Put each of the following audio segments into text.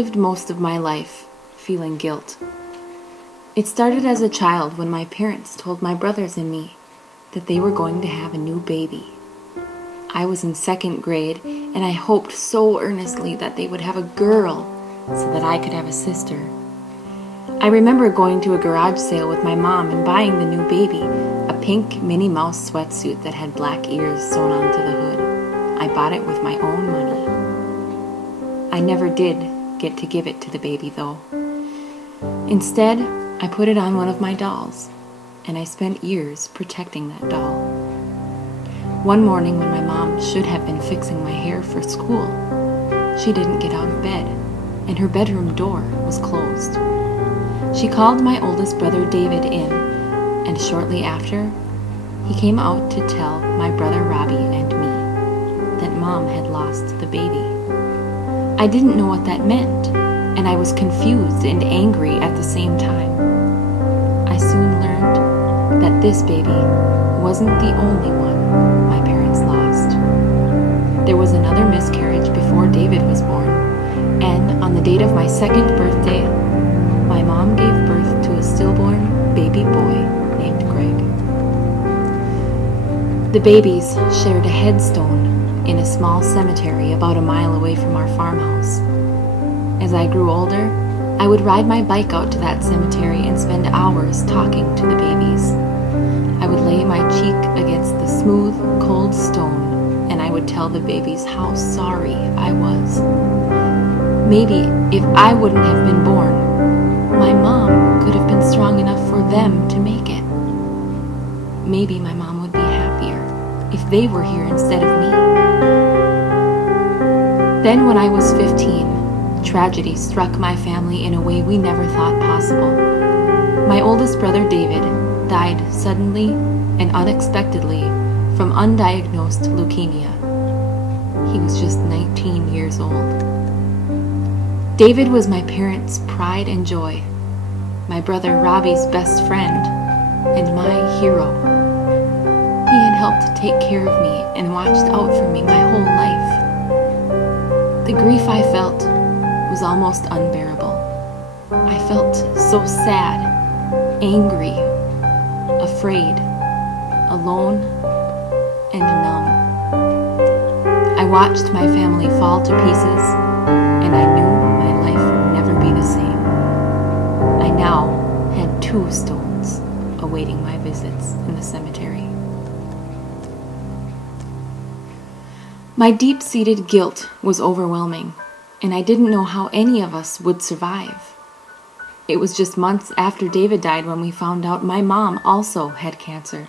lived most of my life feeling guilt. It started as a child when my parents told my brothers and me that they were going to have a new baby. I was in 2nd grade, and I hoped so earnestly that they would have a girl so that I could have a sister. I remember going to a garage sale with my mom and buying the new baby, a pink Minnie Mouse sweatsuit that had black ears sewn onto the hood. I bought it with my own money. I never did get to give it to the baby, though. Instead, I put it on one of my dolls, and I spent years protecting that doll. One morning when my mom should have been fixing my hair for school, she didn't get out of bed, and her bedroom door was closed. She called my oldest brother David in, and shortly after, he came out to tell my brother Robbie and me that Mom had lost the baby. I didn't know what that meant, and I was confused and angry at the same time. I soon learned that this baby wasn't the only one my parents lost. There was another miscarriage before David was born, and on the date of my 2nd birthday, my mom gave birth to a stillborn baby boy named Greg. The babies shared a headstone in a small cemetery about a mile away from our farmhouse. As I grew older, I would ride my bike out to that cemetery and spend hours talking to the babies. I would lay my cheek against the smooth, cold stone, and I would tell the babies how sorry I was. Maybe if I wouldn't have been born, my mom could have been strong enough for them to make it. Maybe my mom would be happier if they were here instead of me. Then when I was 15, tragedy struck my family in a way we never thought possible. My oldest brother David died suddenly and unexpectedly from undiagnosed leukemia. He was just 19 years old. David was my parents' pride and joy, my brother Robbie's best friend, and my hero. He had helped to take care of me and watched out for me my whole life. The grief I felt was almost unbearable. I felt so sad, angry, afraid, alone, and numb. I watched my family fall to pieces, and I knew my life would never be the same. I now had 2 stones awaiting my visits in the cemetery. My deep-seated guilt was overwhelming, and I didn't know how any of us would survive. It was just months after David died when we found out my mom also had cancer.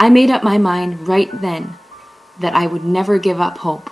I made up my mind right then that I would never give up hope.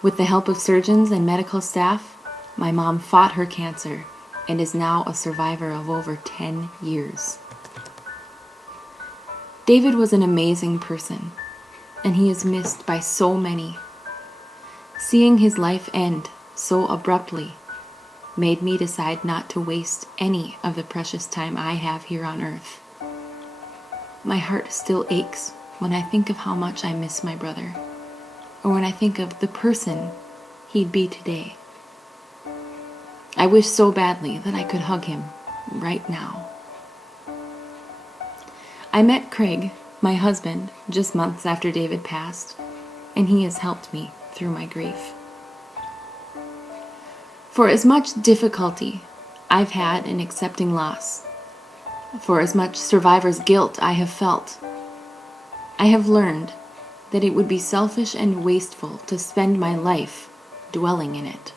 With the help of surgeons and medical staff, my mom fought her cancer and is now a survivor of over 10 years. David was an amazing person, and he is missed by so many. Seeing his life end so abruptly made me decide not to waste any of the precious time I have here on earth. My heart still aches when I think of how much I miss my brother, or when I think of the person he'd be today. I wish so badly that I could hug him right now. I met Craig, my husband, just months after David passed, and he has helped me through my grief. For as much difficulty I've had in accepting loss, for as much survivor's guilt I have felt, I have learned that it would be selfish and wasteful to spend my life dwelling in it.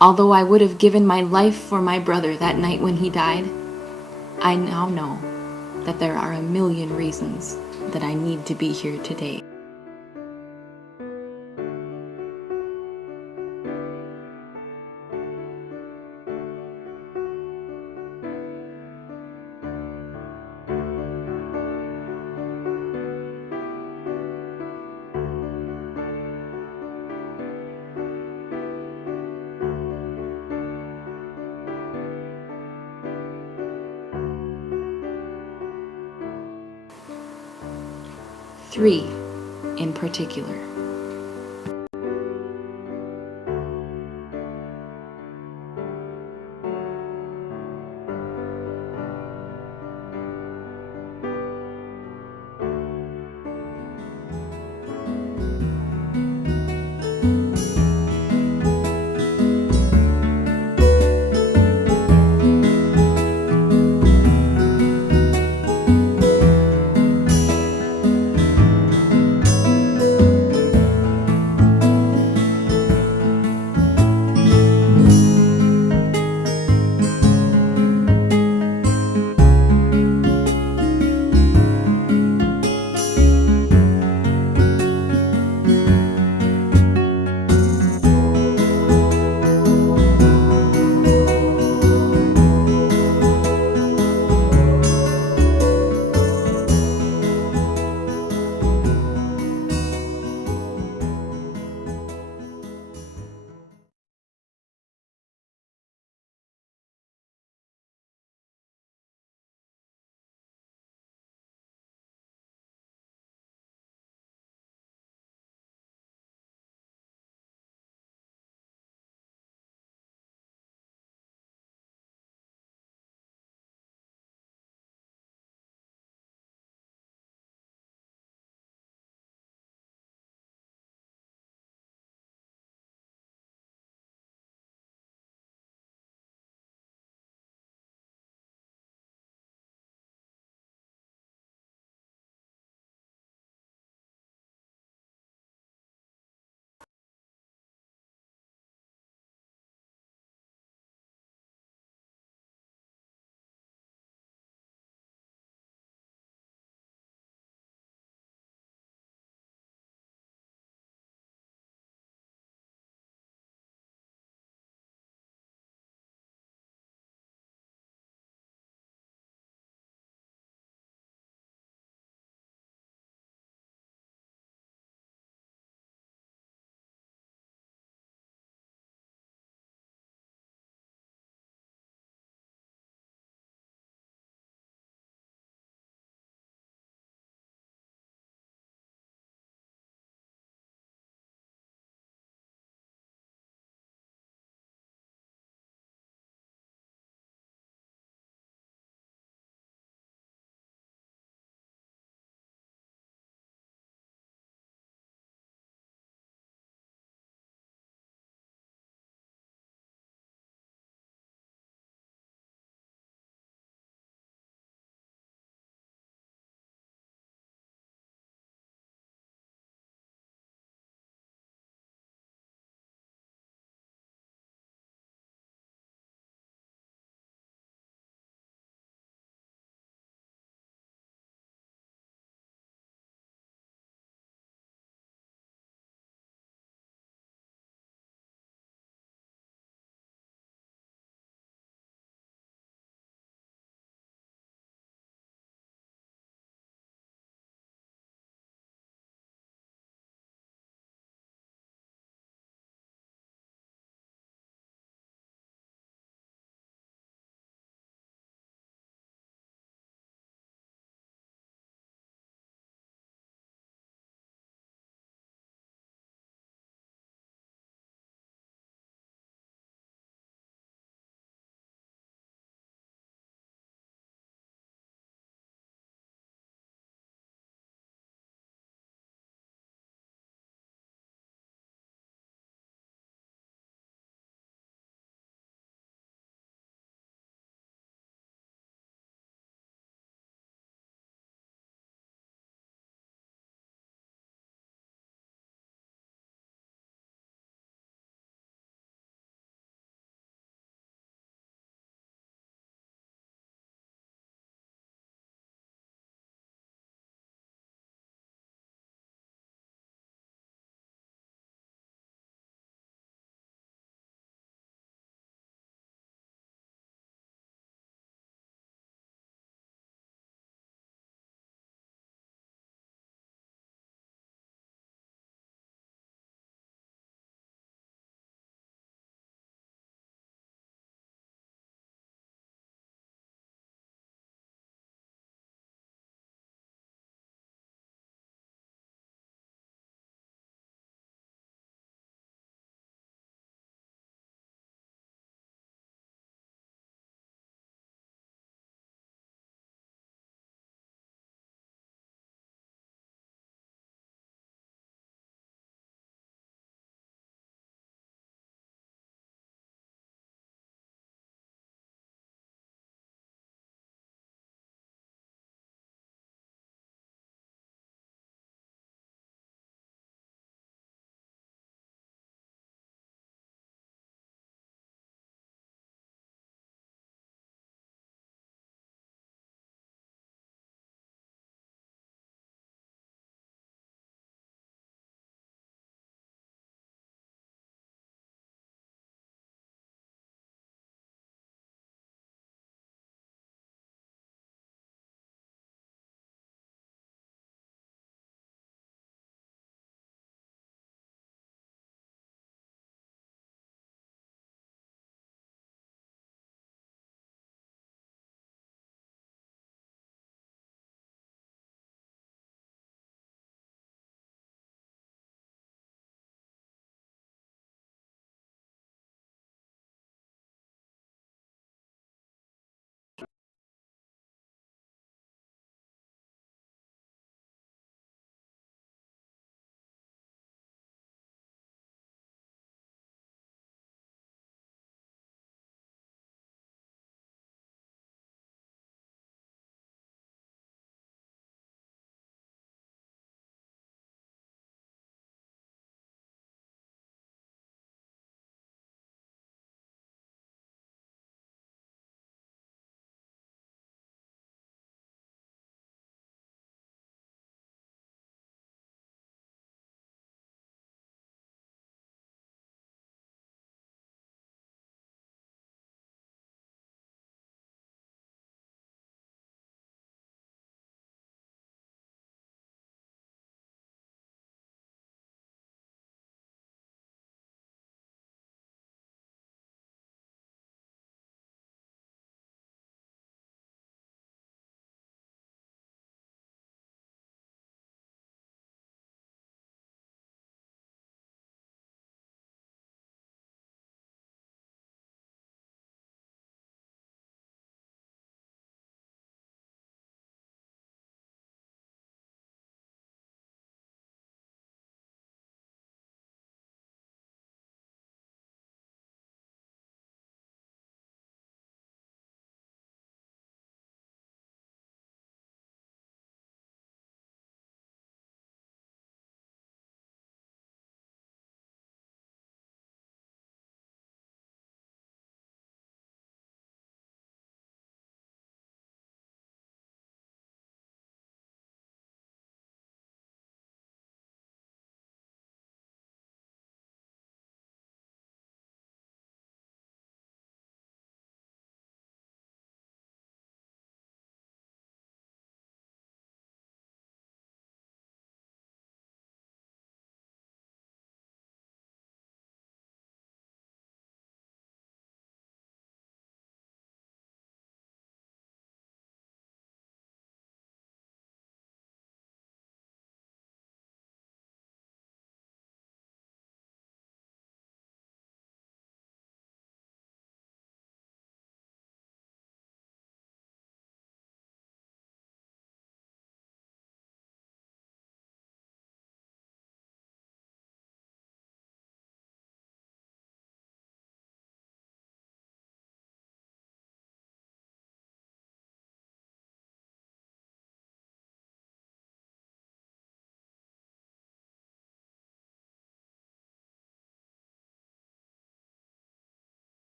Although I would have given my life for my brother that night when he died, I now know that there are a million reasons that I need to be here today. Three in particular.